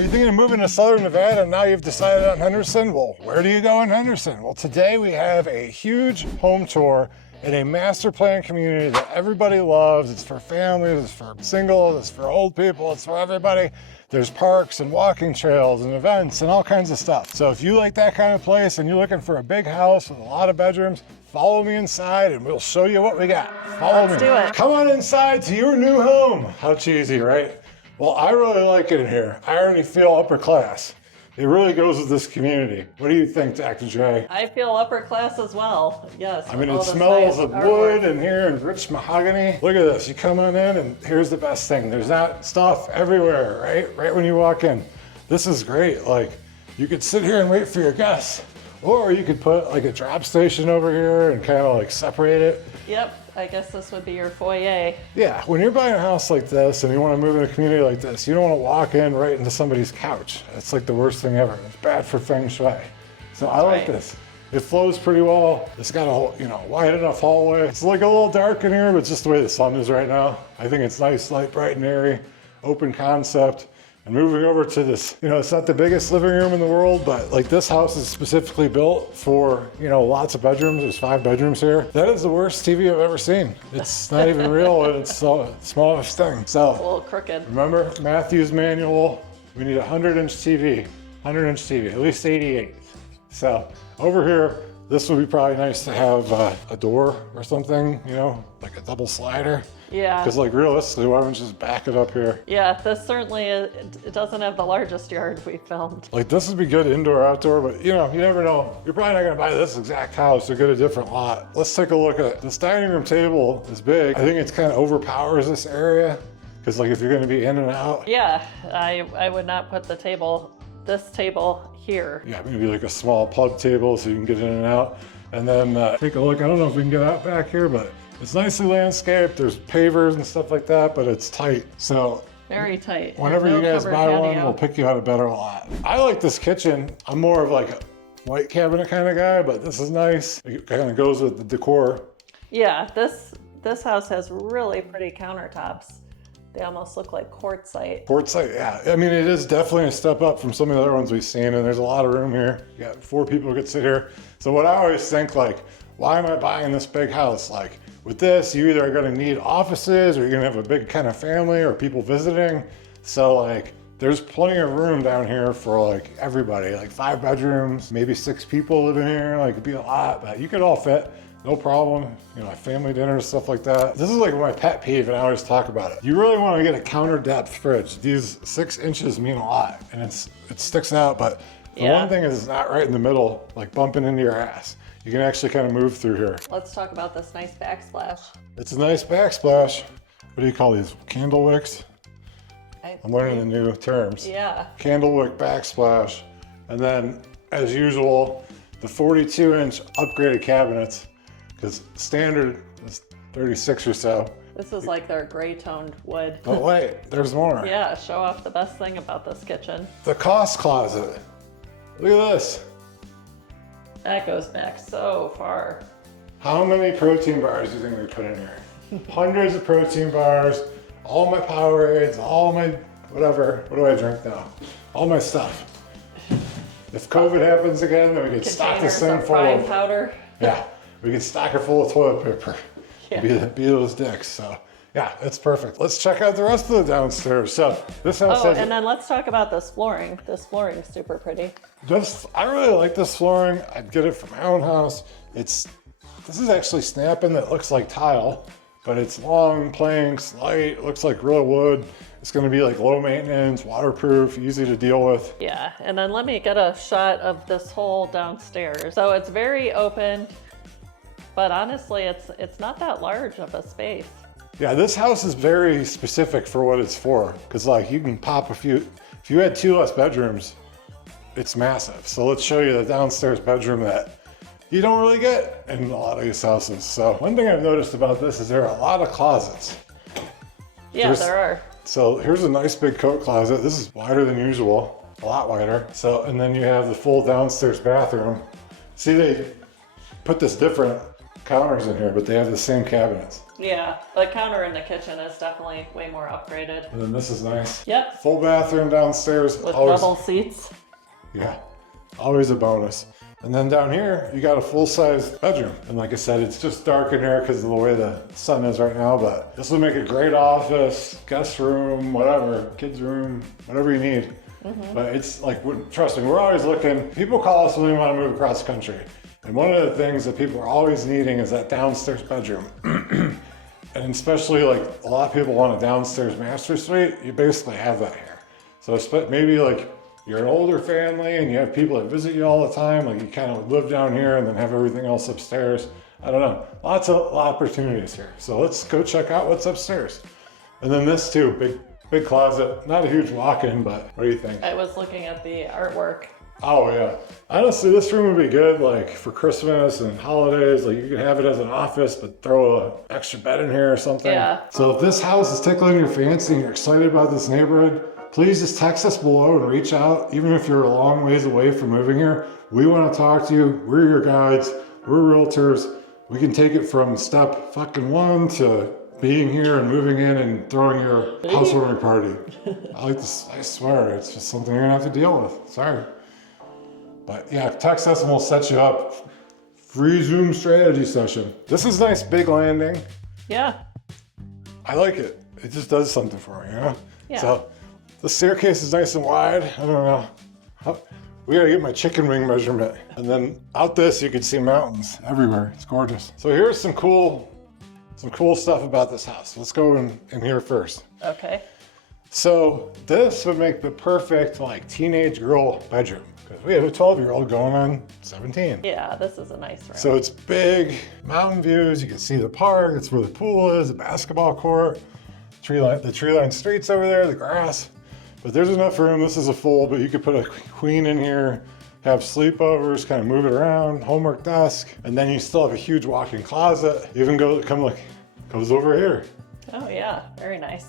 Are you thinking of moving to Southern Nevada and now you've decided on Henderson? Well, where do you go in Henderson? Well, today we have a huge home tour in a master plan community that everybody loves. It's for families, it's for singles, it's for old people, it's for everybody. There's parks and walking trails and events and all kinds of stuff. So if you like that kind of place and you're looking for a big house with a lot of bedrooms, follow me inside and we'll show you what we got. Follow me. Let's do it. Come on inside to your new home. How cheesy, right? Well, I really like it in here. I already feel upper class. It really goes with this community. What do you think, Dr. Dre? I feel upper class as well, yes. I mean, it smells of wood in here and rich mahogany. Look at this, you come on in and here's the best thing. There's not stuff everywhere, right? Right when you walk in. This is great. Like, you could sit here and wait for your guests, or you could put like a drop station over here and kind of like separate it. Yep, I guess this would be your foyer. Yeah, when you're buying a house like this and you want to move in a community like this, you don't want to walk in right into somebody's couch. It's like the worst thing ever. It's bad for feng shui. So I like this. It flows pretty well. It's got a wide enough hallway. It's like a little dark in here, but just the way the sun is right now. I think it's nice, light, bright, and airy, open concept. And moving over to this, it's not the biggest living room in the world, but like this house is specifically built for, lots of bedrooms. There's 5 bedrooms here. That is the worst TV I've ever seen. It's not even real, and it's the smallest thing. So, a little crooked. Remember Matthew's manual? We need a 100-inch TV, 100-inch TV, at least 88. So over here, this would be probably nice to have a door or something, like a double slider. Yeah. Because like realistically, why don't you just back it up here? Yeah, this certainly it doesn't have the largest yard we filmed. Like this would be good indoor, outdoor, but you never know. You're probably not gonna buy this exact house or get a different lot. Let's take a look at this dining room table. Is big. I think it's kind of overpowers this area because like if you're gonna be in and out. Yeah, I would not put this table here. Yeah, maybe like a small pub table so you can get in and out. And then take a look. I don't know if we can get out back here, but it's nicely landscaped. There's pavers and stuff like that, but it's tight. So very tight. Whenever you guys buy one, we'll pick you out a better lot. I like this kitchen. I'm more of like a white cabinet kind of guy, but this is nice. It kind of goes with the decor. Yeah, this house has really pretty countertops. They almost look like quartzite. Quartzite, yeah. I mean, it is definitely a step up from some of the other ones we've seen, and there's a lot of room here. You got 4 people who could sit here. So what I always think, like, why am I buying this big house? Like, with this, you either are gonna need offices, or you're gonna have a big kind of family, or people visiting. So, like, there's plenty of room down here for, like, everybody. Like, 5 bedrooms, maybe 6 people living here. Like, it'd be a lot, but you could all fit. No problem, family dinners, stuff like that. This is like my pet peeve, and I always talk about it. You really want to get a counter depth fridge. These 6 inches mean a lot, and it sticks out, but the one thing is it's not right in the middle, like bumping into your ass. You can actually kind of move through here. Let's talk about this nice backsplash. It's a nice backsplash. What do you call these? Candle wicks? I'm learning the new terms. Yeah. Candle wick backsplash. And then, as usual, the 42-inch upgraded cabinets. Because standard is 36 or so. This is like their gray toned wood. But wait, there's more. Yeah, show off the best thing about this kitchen. The cost closet. Look at this. That goes back so far. How many protein bars do you think we put in here? Hundreds of protein bars, all my Powerades, all my whatever. What do I drink now? All my stuff. If COVID happens again, then we could stock this thing full of powder. Yeah. We can stock it full of toilet paper. Yeah. Be those dicks. So yeah, it's perfect. Let's check out the rest of the downstairs. So this house has, and then let's talk about this flooring. This floor is super pretty. I really like this flooring. I'd get it from my own house. This is actually snapping that looks like tile, but it's long planks, light, looks like real wood. It's gonna be like low maintenance, waterproof, easy to deal with. Yeah, and then let me get a shot of this whole downstairs. So it's very open. But honestly, it's not that large of a space. Yeah, this house is very specific for what it's for. Because like you can pop if you had 2 less bedrooms, it's massive. So let's show you the downstairs bedroom that you don't really get in a lot of these houses. So one thing I've noticed about this is there are a lot of closets. Yeah, there are. So here's a nice big coat closet. This is wider than usual, a lot wider. So, and then you have the full downstairs bathroom. See, they put this different counters in here, but they have the same cabinets. Yeah, the counter in the kitchen is definitely way more upgraded. And then this is nice. Yep. Full bathroom downstairs. With always, double seats. Yeah, always a bonus. And then down here, you got a full-size bedroom. And like I said, it's just dark in here because of the way the sun is right now, but this will make a great office, guest room, whatever, kids room, whatever you need. But it's like, trust me, we're always looking. People call us when we want to move across the country. And one of the things that people are always needing is that downstairs bedroom. And especially like a lot of people want a downstairs master suite, you basically have that here. So maybe like you're an older family and you have people that visit you all the time, like you kind of live down here and then have everything else upstairs. I don't know, lots of opportunities here. So let's go check out what's upstairs. And then this too, big closet, not a huge walk-in, but what do you think? I was looking at the artwork. Oh yeah, honestly, this room would be good like for Christmas and holidays. Like you could have it as an office, but throw an extra bed in here or something. Yeah. So if this house is tickling your fancy and you're excited about this neighborhood, please just text us below and reach out. Even if you're a long ways away from moving here, we want to talk to you. We're your guides. We're realtors. We can take it from step fucking 1 to being here and moving in and throwing your housewarming party. I swear, it's just something you're gonna have to deal with. Sorry. But yeah, text us and we'll set you up. Free Zoom strategy session. This is nice, big landing. Yeah. I like it. It just does something for me, you know? Yeah. So the staircase is nice and wide. I don't know. We gotta get my chicken wing measurement. And then out this, you can see mountains everywhere. It's gorgeous. So here's some cool stuff about this house. Let's go in here first. Okay. So this would make the perfect like teenage girl bedroom because we have a 12-year-old going on 17. Yeah, this is a nice room. So it's big, mountain views. You can see the park. That's where the pool is, the basketball court, the tree-lined streets over there, the grass. But there's enough room. This is a full, but you could put a queen in here, have sleepovers, kind of move it around, homework desk, and then you still have a huge walk-in closet. You even goes over here. Oh yeah, very nice.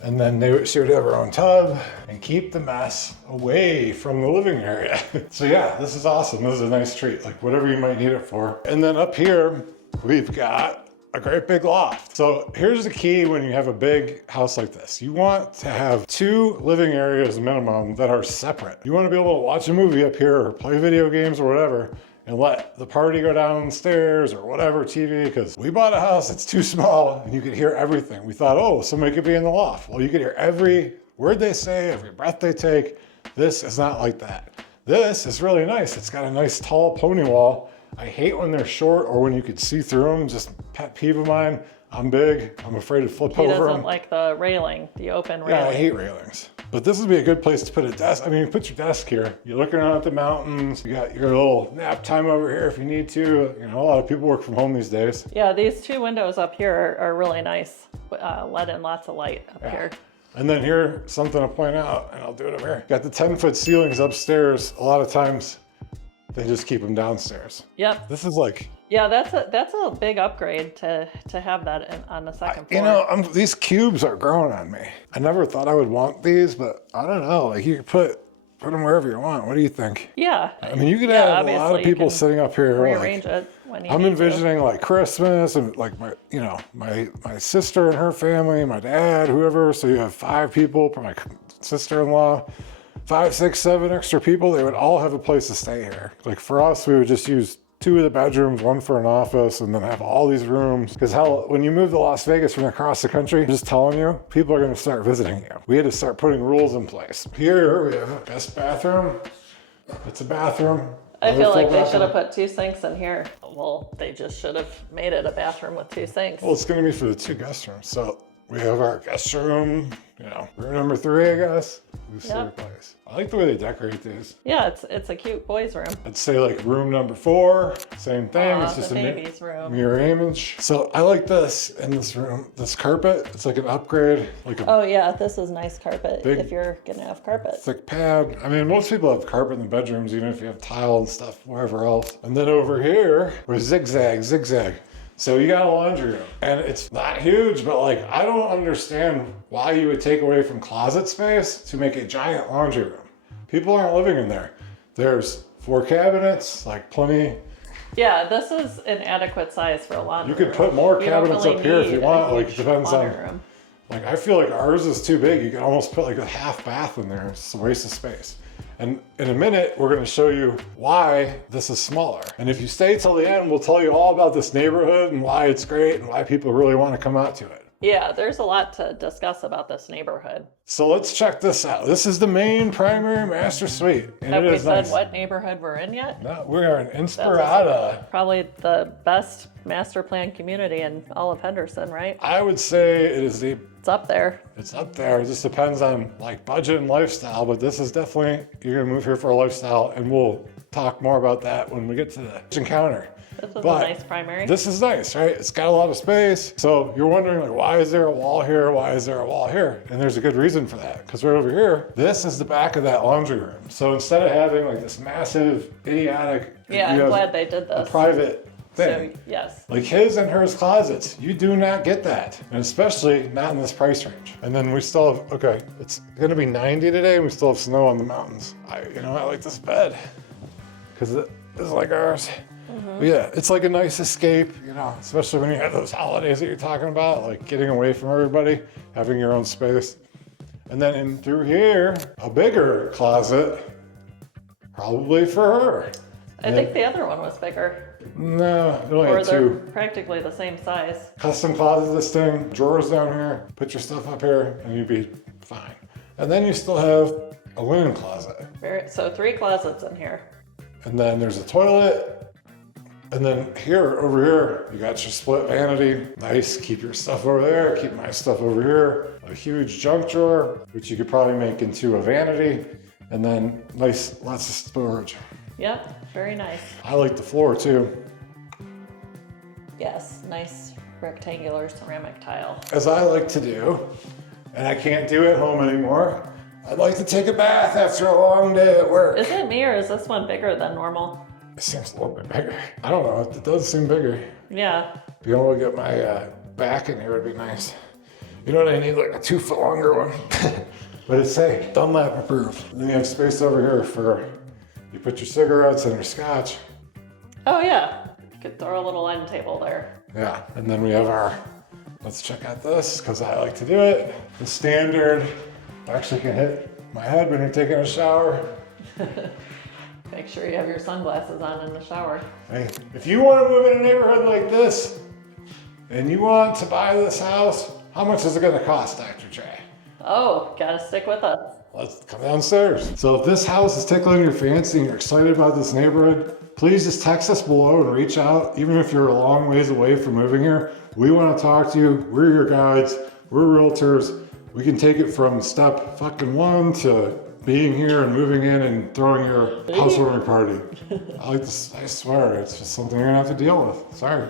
And then she would have her own tub and keep the mess away from the living area. So yeah, this is awesome. This is a nice treat, like whatever you might need it for. And then up here, we've got a great big loft. So here's the key when you have a big house like this. You want to have 2 living areas minimum that are separate. You want to be able to watch a movie up here or play video games or whatever and let the party go downstairs or whatever, TV, because we bought a house that's too small and you could hear everything. We thought, oh, somebody could be in the loft. Well, you could hear every word they say, every breath they take. This is not like that. This is really nice. It's got a nice tall pony wall. I hate when they're short or when you could see through them, just pet peeve of mine. I'm big, I'm afraid to flip over them. He doesn't like the railing, the open railing. Yeah, I hate railings. But this would be a good place to put a desk. I mean, you put your desk here. You're looking out at the mountains. You got your little nap time over here if you need to. You know, a lot of people work from home these days. Yeah, these 2 windows up here are really nice. Let in lots of light up here. And then here, something to point out, and I'll do it over here. Got the 10-foot ceilings upstairs. A lot of times, they just keep them downstairs. Yep. This is like... Yeah, that's a big upgrade to have that on the second floor. You know, these cubes are growing on me. I never thought I would want these, but I don't know. Like you could put them wherever you want. What do you think? Yeah. I mean, you could have a lot of people sitting up here. Rearrange it when you I'm need envisioning like Christmas and like my sister and her family, my dad, whoever. So you have 5 people, my sister-in-law, 5, 6, 7 extra people. They would all have a place to stay here. Like for us, we would just use 2 of the bedrooms, 1 for an office, and then have all these rooms. Because when you move to Las Vegas from across the country, I'm just telling you, people are going to start visiting you. We had to start putting rules in place. Here we have a guest bathroom. It's a bathroom. I feel like they should have put 2 sinks in here. Well, they just should have made it a bathroom with 2 sinks. Well, it's going to be for the 2 guest rooms. So we have our guest room, room number 3, I guess. Place. I like the way they decorate these. Yeah, it's a cute boys' room. I'd say like room number 4, same thing. It's just a baby's room. Mirror image. So I like this in this room. This carpet, it's like an upgrade. Oh yeah, this is nice carpet if you're gonna have carpet. Thick pad. I mean, most people have carpet in the bedrooms, even if you have tile and stuff, wherever else. And then over here, we're zigzag. So you got a laundry room, and it's not huge, but like, I don't understand why you would take away from closet space to make a giant laundry room. People aren't living in there. There's 4 cabinets, like plenty. Yeah, this is an adequate size for a laundry You could room. put more You don't cabinets really up here if you need want. a Like, it huge depends on. laundry room. Like, I feel like ours is too big. You can almost put like a half bath in there. It's a waste of space. And in a minute, we're going to show you why this is smaller. And if you stay till the end, we'll tell you all about this neighborhood and why it's great and why people really want to come out to it. Yeah, there's a lot to discuss about this neighborhood. So let's check this out. This is the main primary master suite. And Have it we is said nice. what neighborhood we're in yet? No, we are in Inspirada. Probably the best master plan community in all of Henderson, right? I would say it is the It's up there. It's up there. It just depends on like budget and lifestyle, but this is definitely, you're gonna move here for a lifestyle, and we'll talk more about that when we get to the kitchen counter. This is But a nice primary. This is nice, right? It's got a lot of space. So you're wondering like, why is there a wall here? Why is there a wall here? And there's a good reason for that. Because right over here, this is the back of that laundry room. So instead of having like this massive, idiotic, Yeah, you I'm have glad they did a this. private thing. So, yes. Like his and hers closets, you do not get that. And especially not in this price range. And then we still have, okay, it's gonna be 90 today and we still have snow on the mountains. I like this bed because it is like ours. But yeah, it's like a nice escape, especially when you have those holidays that you're talking about, like getting away from everybody, having your own space. And then in through here, a bigger closet, probably for her. I think the other one was bigger. No, it only Or had they're 2. practically the same size. Custom closet this thing, drawers down here, put your stuff up here, and you'd be fine. And then you still have a linen closet. So 3 closets in here. And then there's a toilet. And then over here, you got your split vanity. Nice, keep your stuff over there, keep my stuff over here. A huge junk drawer, which you could probably make into a vanity. And then nice, lots of storage. Yep, very nice. I like the floor too. Yes, nice rectangular ceramic tile. As I like to do, and I can't do at home anymore, I'd like to take a bath after a long day at work. Is it me or is this one bigger than normal? It seems a little bit bigger. I don't know, it does seem bigger. Yeah. Being able to get my back in here would be nice. You know what I need, like a 2-foot longer one. But it's Dunlap approved. And then you have space over here for, you put your cigarettes and your scotch. Oh yeah, you could throw a little end table there. Yeah, and then we have let's check out this, because I like to do it. The standard, actually can hit my head when you're taking a shower. Make sure you have your sunglasses on in the shower. Hey, if you want to move in a neighborhood like this, and you want to buy this house, how much is it going to cost, Dr. Trey? Oh, gotta stick with us. Let's come downstairs. So if this house is tickling your fancy and you're excited about this neighborhood, please just text us below and reach out. Even if you're a long ways away from moving here, we want to talk to you. We're your guides. We're realtors. We can take it from step fucking 1 to being here and moving in and throwing your housewarming party. I like this, I swear, it's just something you're gonna have to deal with. Sorry.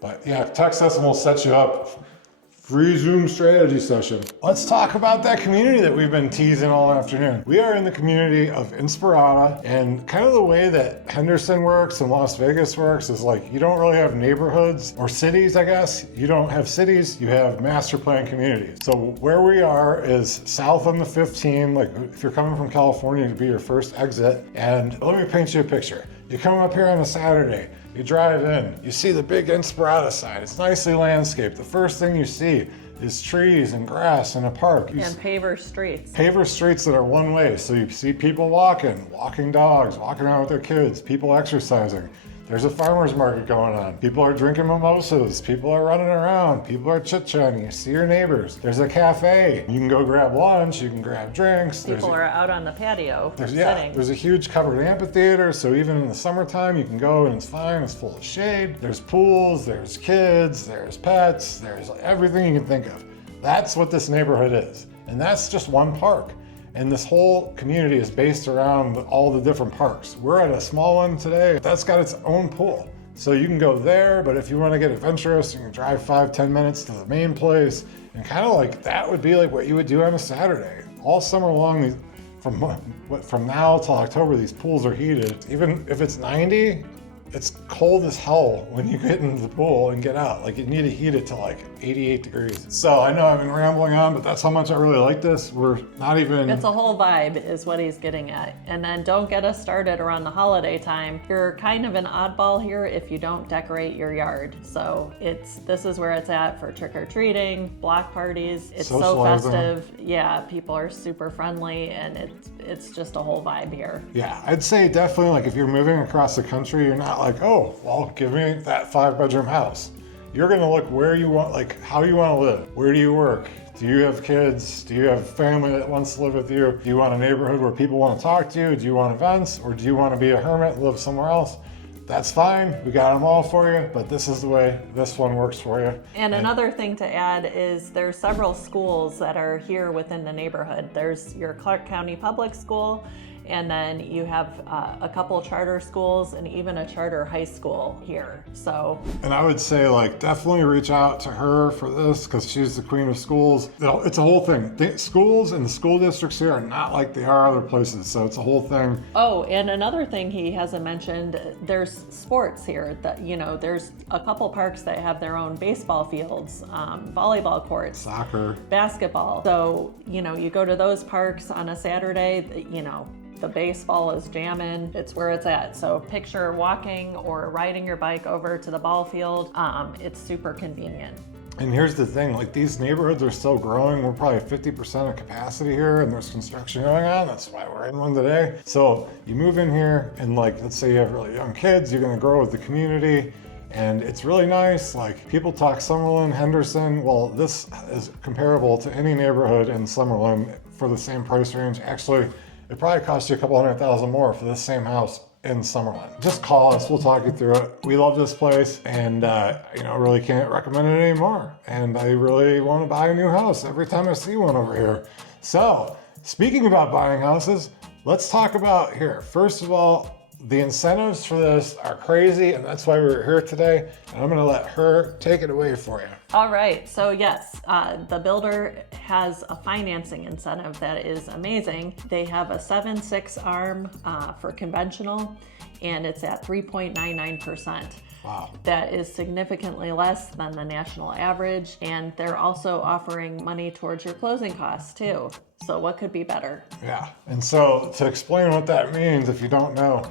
But yeah, text us and we'll set you up. Free Zoom strategy session. Let's talk about that community that we've been teasing all afternoon. We are in the community of Inspirada, and kind of the way that Henderson works and Las Vegas works is like you don't really have neighborhoods or cities, I guess. You don't have cities, you have master plan communities. So where we are is south on the 15, like if you're coming from California, it'd be your first exit. And let me paint you a picture. You come up here on a Saturday, you drive in, you see the big Inspirada sign. It's nicely landscaped. The first thing you see is trees and grass and a park. And paver streets. Paver streets that are one way. So you see people walking dogs, walking around with their kids, people exercising. There's a farmer's market going on. People are drinking mimosas. People are running around. People are chit-chatting. You see your neighbors. There's a cafe. You can go grab lunch. You can grab drinks. People are out on the patio sitting. There's a huge covered amphitheater. So even in the summertime, you can go and it's fine. It's full of shade. There's pools. There's kids. There's pets. There's everything you can think of. That's what this neighborhood is. And that's just one park. And this whole community is based around all the different parks. We're at a small one today. That's got its own pool. So you can go there, but if you want to get adventurous, you can drive 5-10 minutes to the main place. And kind of like that would be like what you would do on a Saturday. All summer long, from now till October, these pools are heated. Even if it's 90, it's cold as hell when you get into the pool and get out. Like you need to heat it to like 88 degrees. So I know I've been rambling on, but that's how much I really like this. We're not even... It's a whole vibe is what he's getting at. And then don't get us started around the holiday time. You're kind of an oddball here if you don't decorate your yard. So this is where it's at for trick-or-treating, block parties. It's so Socializing. festive. Yeah, people are super friendly and it's just a whole vibe here. Yeah, I'd say definitely like if you're moving across the country, you're not like, oh, well, give me that 5-bedroom house. You're gonna look where you want, like how you wanna live. Where do you work? Do you have kids? Do you have family that wants to live with you? Do you want a neighborhood where people wanna talk to you? Do you want events? Or do you wanna be a hermit and live somewhere else? That's fine, we got them all for you, but this is the way this one works for you. And another thing to add is there's several schools that are here within the neighborhood. There's your Clark County Public School, and then you have a couple charter schools and even a charter high school here. So, and I would say like definitely reach out to her for this because she's the queen of schools. It's a whole thing. Schools and the school districts here are not like they are other places, so it's a whole thing. Oh, and another thing he hasn't mentioned, there's sports here. That there's a couple parks that have their own baseball fields, volleyball courts, Soccer, basketball. So you go to those parks on a Saturday, the baseball is jamming. It's where it's at. So picture walking or riding your bike over to the ball field. It's super convenient. and here's the thing, like these neighborhoods are still growing. We're probably 50% of capacity here and there's construction going on. That's why we're in one today. So you move in here and like, let's say you have really young kids, you're gonna grow with the community. And it's really nice. Like people talk Summerlin, Henderson. Well, this is comparable to any neighborhood in Summerlin for the same price range. Actually, it probably costs you a couple $100,000 more for this same house in Summerlin. Just call us, we'll talk you through it. We love this place and really can't recommend it anymore. And I really want to buy a new house every time I see one over here. So speaking about buying houses, let's talk about here. First of all, the incentives for this are crazy, and that's why we're here today. And I'm gonna let her take it away for you. All right, so yes, the builder has a financing incentive that is amazing. They have a 7/6 arm for conventional, and it's at 3.99%. Wow. That is significantly less than the national average, and they're also offering money towards your closing costs too. So what could be better? Yeah, and so to explain what that means, if you don't know,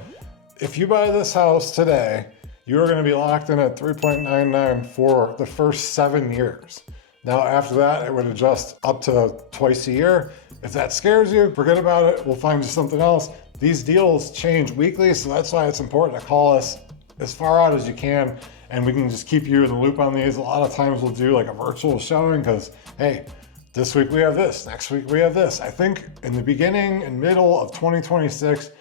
if you buy this house today, you're gonna be locked in at 3.99 for the first 7 years. Now after that, it would adjust up to twice a year. If that scares you, forget about it, we'll find you something else. These deals change weekly, so that's why it's important to call us as far out as you can, and we can just keep you in the loop on these. A lot of times we'll do like a virtual showing because, hey, this week we have this, next week we have this. I think in the beginning and middle of 2026,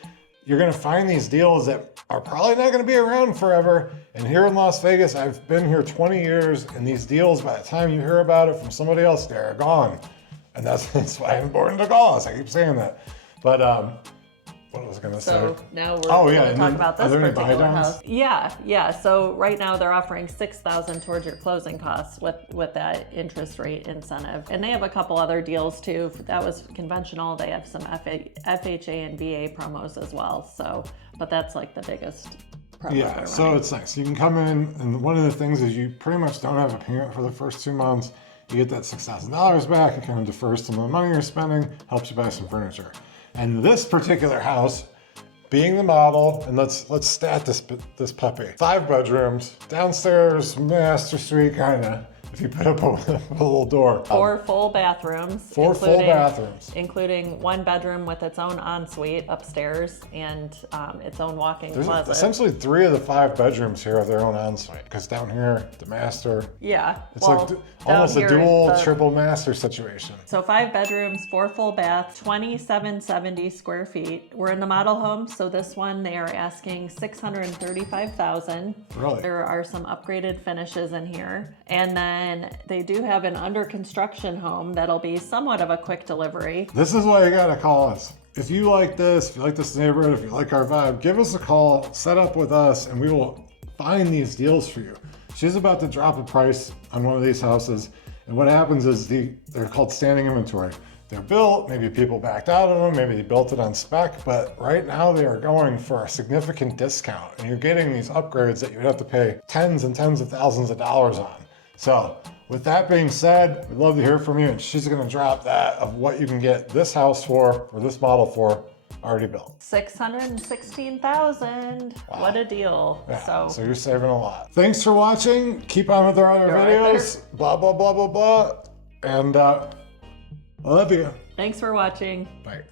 you're gonna find these deals that are probably not gonna be around forever. And here in Las Vegas, I've been here 20 years, and these deals, by the time you hear about it from somebody else, they're gone. And that's why it's important to call us. I keep saying that. But what was I gonna say? So now we're going to talk about this are there any particular buy-downs? house. Yeah. So right now they're offering $6,000 towards your closing costs with that interest rate incentive, and they have a couple other deals too. That was conventional. They have some FHA and VA promos as well. So, but that's like the biggest promo. Yeah. So it's nice. You can come in, and one of the things is you pretty much don't have a payment for the first 2 months. You get that $6,000 back. It kind of defers some of the money you're spending, helps you buy some furniture. And this particular house, being the model, and let's stat this puppy. 5 bedrooms, downstairs, master suite kinda, if you put up a little door. 4 full bathrooms. 4 full bathrooms. Including 1 bedroom with its own ensuite upstairs and its own walk-in closet. Essentially 3 of the 5 bedrooms here have their own ensuite, because down here, the master, Yeah. it's like almost a dual, triple master situation. So 5 bedrooms, 4 full baths, 2,770 square feet. We're in the model home, so this one they are asking $635,000. Really? There are some upgraded finishes in here, and then they do have an under construction home that'll be somewhat of a quick delivery. This is why you gotta call us. If you like this, if you like this neighborhood, if you like our vibe, give us a call, set up with us, and we will find these deals for you. She's about to drop a price on one of these houses, and what happens is they're called standing inventory. they're built, maybe people backed out of them, maybe they built it on spec, but right now they are going for a significant discount and you're getting these upgrades that you'd have to pay tens and tens of thousands of dollars on. So with that being said, we'd love to hear from you, and she's gonna drop that of what you can get this house for, or this model for, already built. $616,000. Wow. What a deal. Yeah, so you're saving a lot. Thanks for watching. Keep on with our other videos. Right, blah, blah, blah, blah, blah. And I love you. Thanks for watching. Bye.